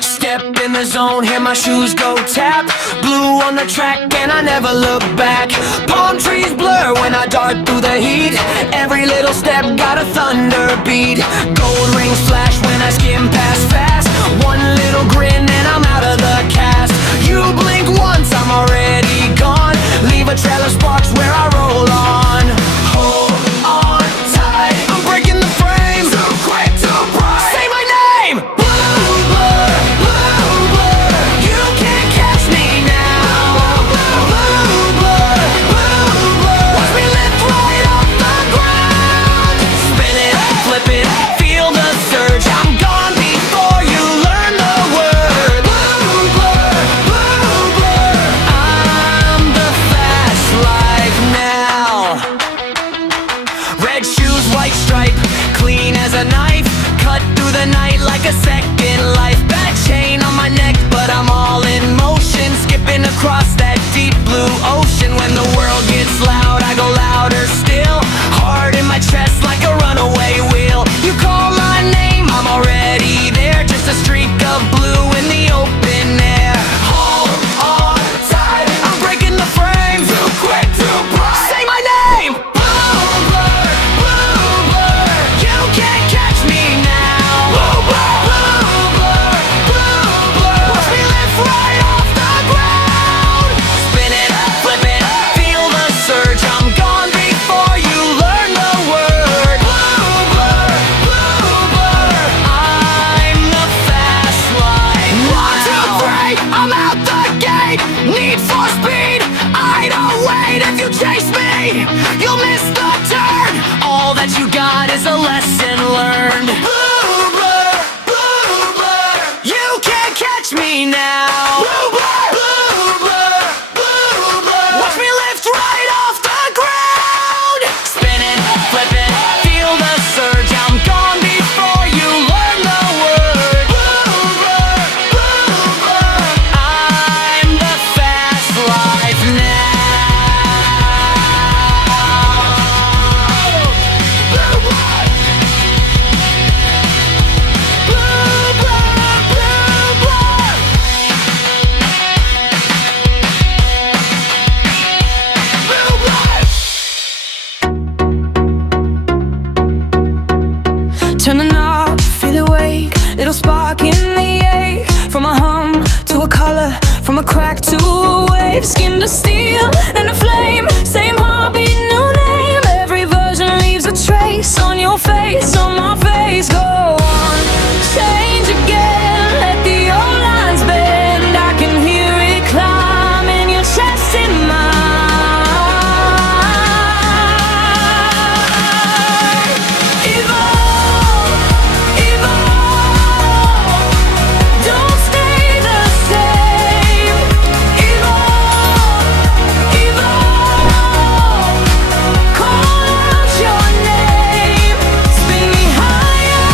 Step in the zone, hear my shoes go tap. Blue on the track and I never look back. Palm trees blur when I dart through the heat. Every little step got a thunder beat. Gold rings flash when I skim past fast. One little grin and I'm out of the cast. You blink once, I'm already gone. Leave a trail of sparks where I roll on. Hold on tight, I'm breaking the frame. Too quick to bright. Say my name. Blue blur, blue blur. You can't catch me now. Blue blur, blue blur. Watch me lift right off the ground. Spin it, flip it, feel the surge. I'm gone before you learn the word. Blue blur, blue blur. I'm the fast life now. Red shoes, white stripe, clean as a knife. Cut through the night like a second life. Bad chain on my neck, but I'm all in motion. Skipping across that deep blue ocean. When the world gets loud, I go louder still. Heart in my chest like a runaway wheel. You call my name, I'm already there. Just a streak of blue in the open air. Hold on tight, I'm breaking the frame. Too quick, too bright. Say my name. Blue blur, blue blur. You can't catch me now. Blue blur, blue blur, blue blur. Watch me lift right off the ground. Spin it, flip it, feel the surge. I'm gone before you learn the word. Blue blur, blue blur. I'm the fast life now. 1, 2, 3, I'm out the gate. Need for speed, I don't wait. If you chase me, you'll miss the turn. All that you got is a lesson learned. Blue blur, blue blur. You can't catch me now. Blue blur, blue blur, blue blur. Watch me lift right off the ground. Spin it, flip it, feel the surge. I'm gone before you learn the word. Blue blur, blue blur. I'm the fast life now. Blue blur, blue blur, blue blur. Blue blur. Turning off, feel awake. Little spark in the air. From a hum to a color, from a crack to a wave. Skin to steel and a flame. Same heartbeat, new name. Every version leaves a trace on your face, on my face. Go on, change again. Let the old lines bend. I can hear it climb in your chest and mine. Evolve, evolve. Don't stay the same. Evolve, evolve. Call out your name. Spin me higher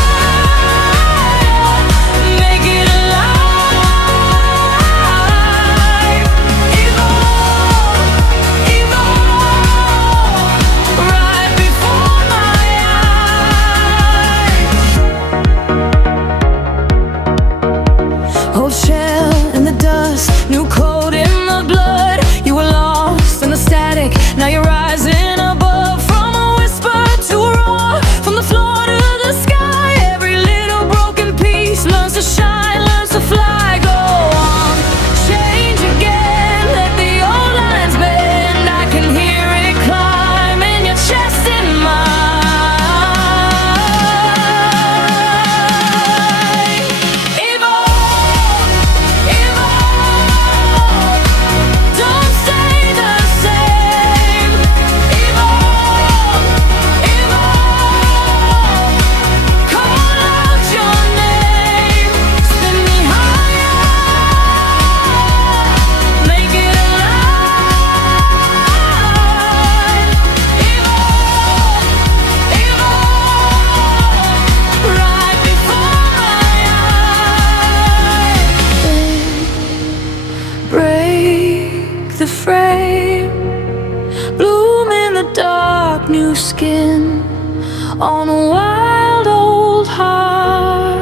on a wild old heart.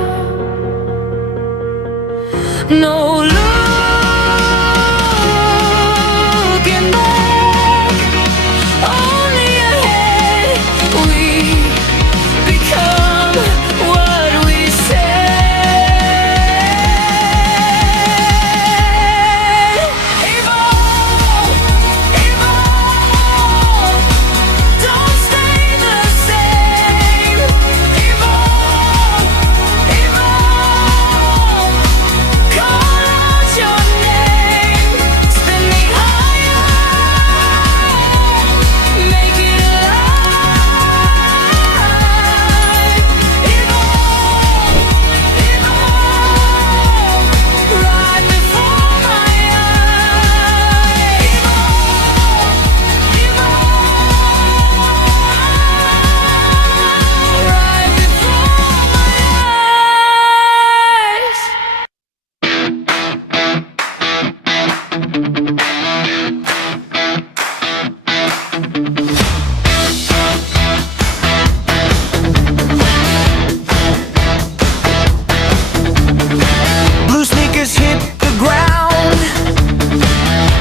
No looking back, only ahead. We become what we said. Evolve, evolve, don't stay the same. Evolve, evolve, call out your name. Spin me higher, make it alive. Evolve, evolve, right before my eyes. Evolve, evolve, right before my eyes. Blue sneakers hit the ground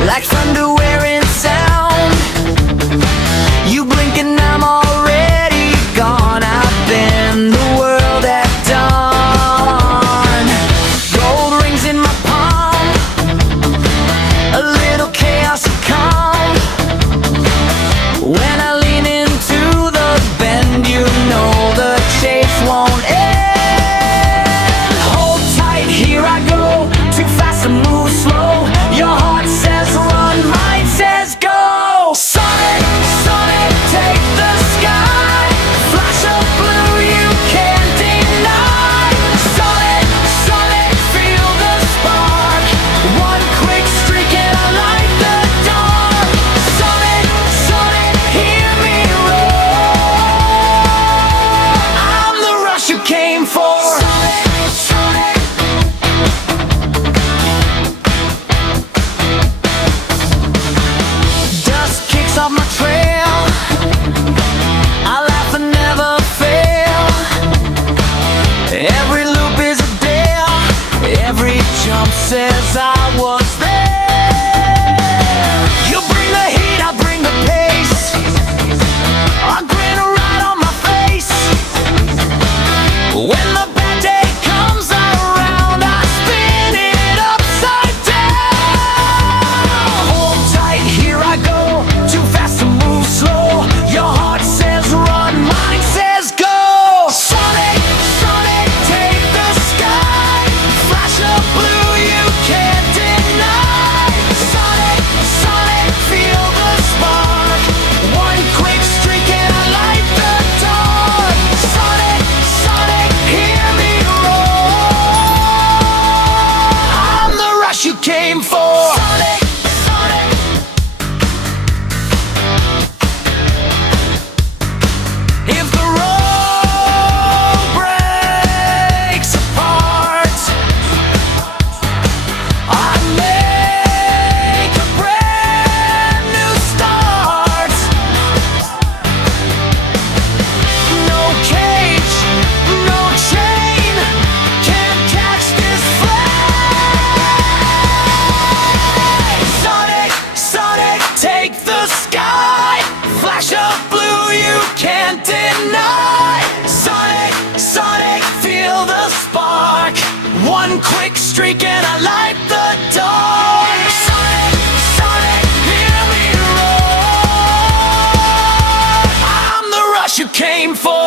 like thunder wearing sound. You blink and I'm already gone. I've been the world at dawn. Gold rings in my palm, a little chaos of calm. When I lean into the bend, you know the chase won't end. Hold tight, here I go. Too fast to move slow. Your heart says run, mine says go. Sonic, Sonic, take the sky. Flash of blue you can't deny. Sonic, Sonic, feel the spark. One quick streak and I light the dark. Sonic, Sonic, hear me roar. I'm the rush you came for. Sonic, Sonic. Dust kicks off my trail. I laugh and never fail. Every loop is a dare. Every jump says I was there. You bring the heat, I bring the pace. I grin right on my face. When the bad day comes around, I spin it upside down. Hold tight, here I go. Too fast to move slow. Your heart says run, mine says go. Sonic, Sonic, take the sky. Flash of blue you can't deny. Sonic, Sonic, feel the spark. One quick streak and I light the dark. Sonic, Sonic, hear me roar. I'm the rush you came for. Sonic, Sonic. If the road breaks apart, I make a brand new start. No cage, no chain, can't catch this flame. Sonic, Sonic, take the sky. Flash of blue you can't deny. Sonic, Sonic, feel the spark. One quick streak and I light the dark. Sonic, Sonic, hear me roar. I'm the rush you came for.